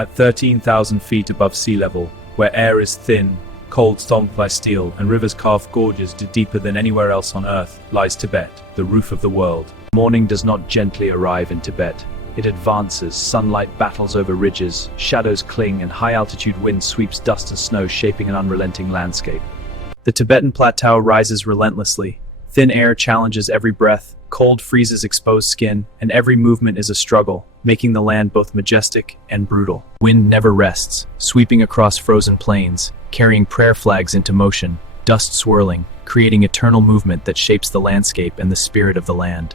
At 13,000 feet above sea level, where air is thin, cold stomped by steel, and rivers carve gorges deeper than anywhere else on Earth, lies Tibet, the roof of the world. Morning does not gently arrive in Tibet. It advances, sunlight battles over ridges, shadows cling, and high-altitude wind sweeps dust and snow, shaping an unrelenting landscape. The Tibetan plateau rises relentlessly. Thin air challenges every breath, cold freezes exposed skin, and every movement is a struggle, making the land both majestic and brutal. Wind never rests, sweeping across frozen plains, carrying prayer flags into motion, dust swirling, creating eternal movement that shapes the landscape and the spirit of the land.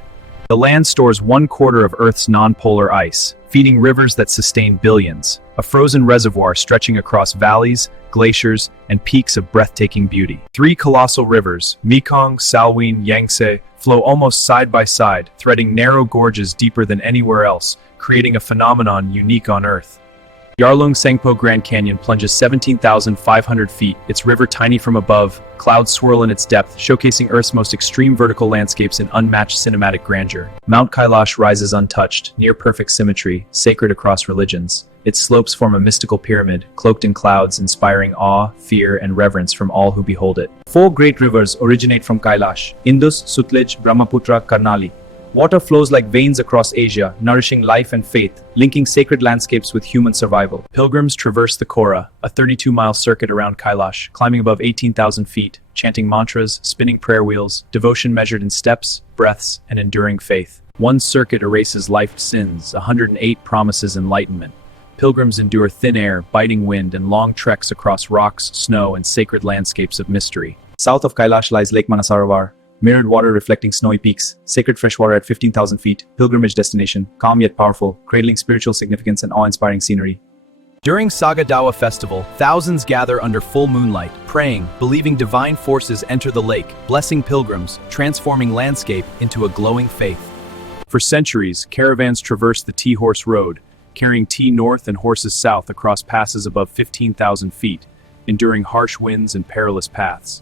The land stores 1/4 of Earth's non-polar ice, feeding rivers that sustain billions, a frozen reservoir stretching across valleys, glaciers, and peaks of breathtaking beauty. 3 colossal rivers, Mekong, Salween, Yangtze, flow almost side by side, threading narrow gorges deeper than anywhere else, creating a phenomenon unique on Earth. Yarlung Tsangpo Grand Canyon plunges 17,500 feet, its river tiny from above, clouds swirl in its depth, showcasing Earth's most extreme vertical landscapes in unmatched cinematic grandeur. Mount Kailash rises untouched, near perfect symmetry, sacred across religions. Its slopes form a mystical pyramid, cloaked in clouds, inspiring awe, fear, and reverence from all who behold it. 4 great rivers originate from Kailash: Indus, Sutlej, Brahmaputra, Karnali. Water flows like veins across Asia, nourishing life and faith, linking sacred landscapes with human survival. Pilgrims traverse the Kora, a 32-mile circuit around Kailash, climbing above 18,000 feet, chanting mantras, spinning prayer wheels, devotion measured in steps, breaths, and enduring faith. One circuit erases life's sins, 108 promises enlightenment. Pilgrims endure thin air, biting wind, and long treks across rocks, snow, and sacred landscapes of mystery. South of Kailash lies Lake Manasarovar, mirrored water reflecting snowy peaks, sacred freshwater at 15,000 feet, pilgrimage destination, calm yet powerful, cradling spiritual significance and awe-inspiring scenery. During Saga Dawa festival, thousands gather under full moonlight, praying, believing divine forces enter the lake, blessing pilgrims, transforming landscape into a glowing faith. For centuries, caravans traversed the Tea Horse Road, carrying tea north and horses south across passes above 15,000 feet, enduring harsh winds and perilous paths.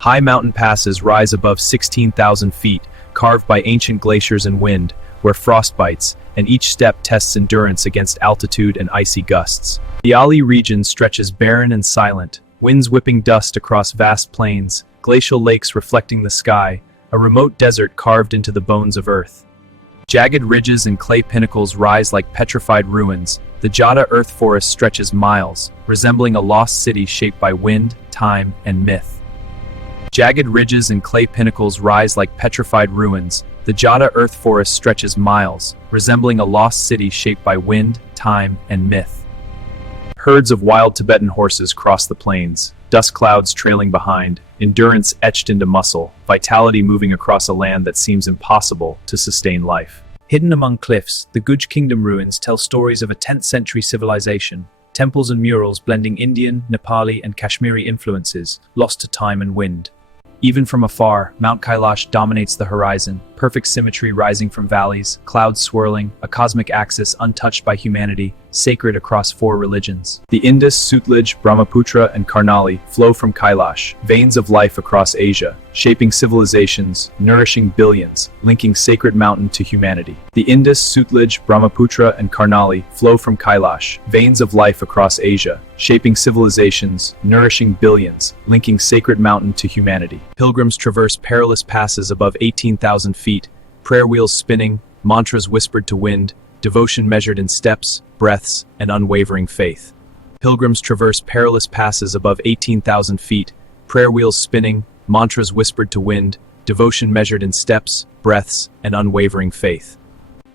High mountain passes rise above 16,000 feet, carved by ancient glaciers and wind, where frost bites, and each step tests endurance against altitude and icy gusts. The Ali region stretches barren and silent, winds whipping dust across vast plains, glacial lakes reflecting the sky, a remote desert carved into the bones of Earth. Jagged ridges and clay pinnacles rise like petrified ruins. The Jata earth forest stretches miles, resembling a lost city shaped by wind, time, and myth. Jagged ridges and clay pinnacles rise like petrified ruins. The Jata earth forest stretches miles, resembling a lost city shaped by wind, time, and myth. Herds of wild Tibetan horses cross the plains, dust clouds trailing behind, endurance etched into muscle, vitality moving across a land that seems impossible to sustain life. Hidden among cliffs, the Guj Kingdom ruins tell stories of a 10th century civilization. Temples and murals blending Indian, Nepali, and Kashmiri influences, lost to time and wind. Even from afar, Mount Kailash dominates the horizon, perfect symmetry rising from valleys, clouds swirling, a cosmic axis untouched by humanity, sacred across 4 religions. The Indus, Sutlej, Brahmaputra, and Karnali flow from Kailash, veins of life across Asia, shaping civilizations, nourishing billions, linking sacred mountain to humanity. The Indus, Sutlej, Brahmaputra, and Karnali flow from Kailash, veins of life across Asia, shaping civilizations, nourishing billions, linking sacred mountain to humanity. Pilgrims traverse perilous passes above 18,000 feet, prayer wheels spinning, mantras whispered to wind, devotion measured in steps, breaths, and unwavering faith. Pilgrims traverse perilous passes above 18,000 feet, prayer wheels spinning, mantras whispered to wind, devotion measured in steps, breaths, and unwavering faith.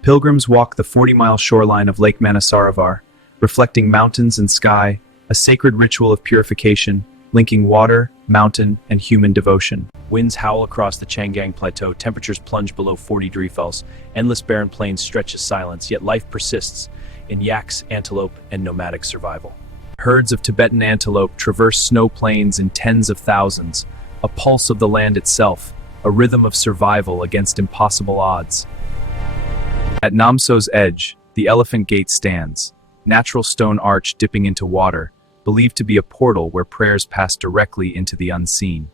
Pilgrims walk the 40-mile shoreline of Lake Manasarovar, reflecting mountains and sky, a sacred ritual of purification, linking water, mountain, and human devotion. Winds howl across the Changang Plateau, temperatures plunge below 40 degrees Celsius, endless barren plains stretches silence, yet life persists in yaks, antelope, and nomadic survival. Herds of Tibetan antelope traverse snow plains in tens of thousands, a pulse of the land itself, a rhythm of survival against impossible odds. At Namso's edge, the Elephant Gate stands, natural stone arch dipping into water, believed to be a portal where prayers pass directly into the unseen.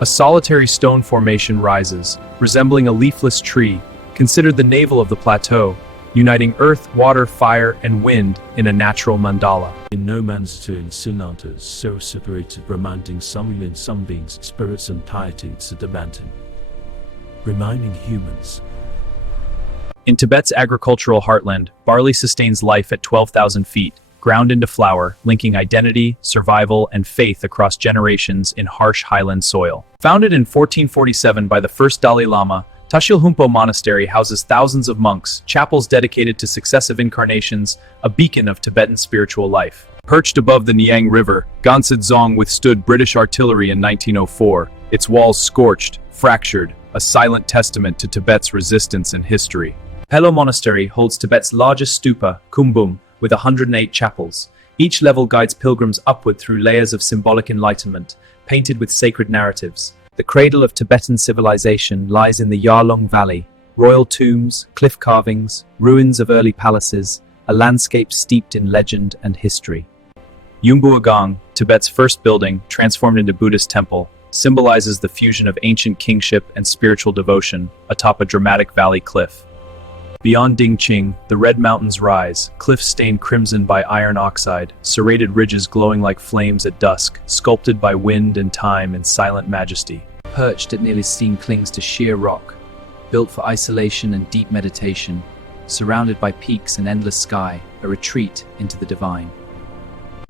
A solitary stone formation rises, resembling a leafless tree, considered the navel of the plateau, uniting earth, water, fire, and wind in a natural mandala. In no man's turn, sonatas, so separated, reminding some men, some beings, spirits and pieties of the mountain, reminding humans. In Tibet's agricultural heartland, barley sustains life at 12,000 feet, ground into flour, linking identity, survival, and faith across generations in harsh highland soil. Founded in 1447 by the first Dalai Lama, Tashil Humpo Monastery houses thousands of monks, chapels dedicated to successive incarnations, a beacon of Tibetan spiritual life. Perched above the Niang River, Gansid Dzong withstood British artillery in 1904, its walls scorched, fractured, a silent testament to Tibet's resistance and history. Pelo Monastery holds Tibet's largest stupa, Kumbum, with 108 chapels. Each level guides pilgrims upward through layers of symbolic enlightenment, painted with sacred narratives. The cradle of Tibetan civilization lies in the Yarlung Valley. Royal tombs, cliff carvings, ruins of early palaces, a landscape steeped in legend and history. Yumbuagang, Tibet's first building, transformed into Buddhist temple, symbolizes the fusion of ancient kingship and spiritual devotion atop a dramatic valley cliff. Beyond Dingqing, the Red Mountains rise, cliffs stained crimson by iron oxide, serrated ridges glowing like flames at dusk, sculpted by wind and time in silent majesty. Perched at nearly seen clings to sheer rock, built for isolation and deep meditation, surrounded by peaks and endless sky, a retreat into the divine.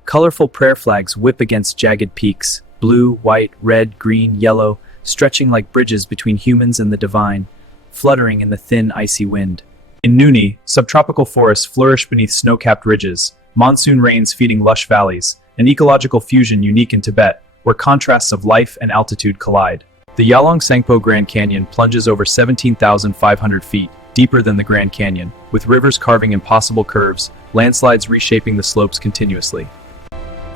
Colorful prayer flags whip against jagged peaks, blue, white, red, green, yellow, stretching like bridges between humans and the divine, fluttering in the thin, icy wind. In Nuni, subtropical forests flourish beneath snow-capped ridges, monsoon rains feeding lush valleys, an ecological fusion unique in Tibet, where contrasts of life and altitude collide. The Yalong Sangpo Grand Canyon plunges over 17,500 feet, deeper than the Grand Canyon, with rivers carving impossible curves, landslides reshaping the slopes continuously.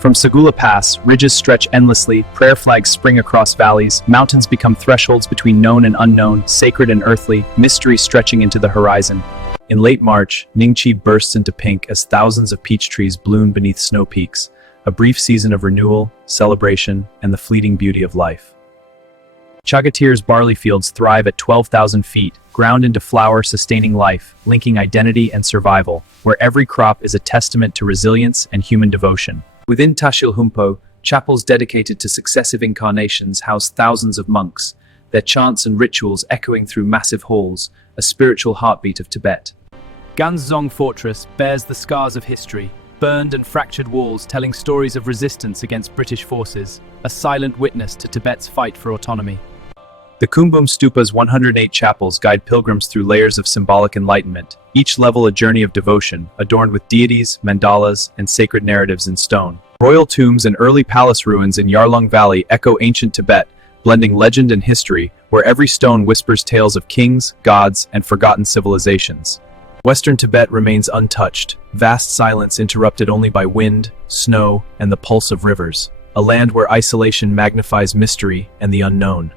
From Sagula Pass, ridges stretch endlessly, prayer flags spring across valleys, mountains become thresholds between known and unknown, sacred and earthly, mystery stretching into the horizon. In late March, Ningchi bursts into pink as thousands of peach trees bloom beneath snow peaks, a brief season of renewal, celebration, and the fleeting beauty of life. Chagatir's barley fields thrive at 12,000 feet, ground into flour sustaining life, linking identity and survival, where every crop is a testament to resilience and human devotion. Within Tashil Humpo, chapels dedicated to successive incarnations house thousands of monks, their chants and rituals echoing through massive halls, a spiritual heartbeat of Tibet. Ganzong Fortress bears the scars of history, burned and fractured walls telling stories of resistance against British forces, a silent witness to Tibet's fight for autonomy. The Kumbum Stupa's 108 chapels guide pilgrims through layers of symbolic enlightenment, each level a journey of devotion, adorned with deities, mandalas, and sacred narratives in stone. Royal tombs and early palace ruins in Yarlung Valley echo ancient Tibet, blending legend and history, where every stone whispers tales of kings, gods, and forgotten civilizations. Western Tibet remains untouched, vast silence interrupted only by wind, snow, and the pulse of rivers, a land where isolation magnifies mystery and the unknown.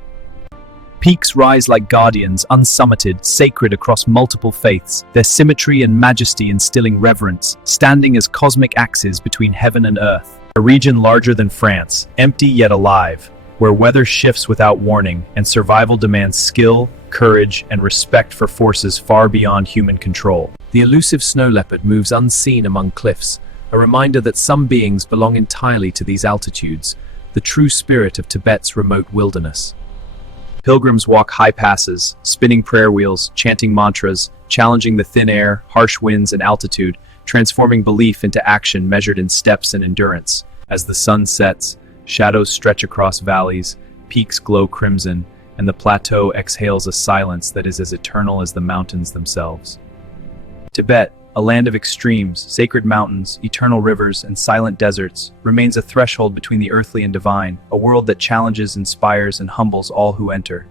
Peaks rise like guardians, unsummited, sacred across multiple faiths, their symmetry and majesty instilling reverence, standing as cosmic axes between heaven and earth. A region larger than France, empty yet alive, where weather shifts without warning and survival demands skill, courage, and respect for forces far beyond human control. The elusive snow leopard moves unseen among cliffs, a reminder that some beings belong entirely to these altitudes, the true spirit of Tibet's remote wilderness. Pilgrims walk high passes, spinning prayer wheels, chanting mantras, challenging the thin air, harsh winds, and altitude, transforming belief into action measured in steps and endurance. As the sun sets, shadows stretch across valleys, peaks glow crimson, and the plateau exhales a silence that is as eternal as the mountains themselves. Tibet, a land of extremes, sacred mountains, eternal rivers, and silent deserts, remains a threshold between the earthly and divine, a world that challenges, inspires, and humbles all who enter.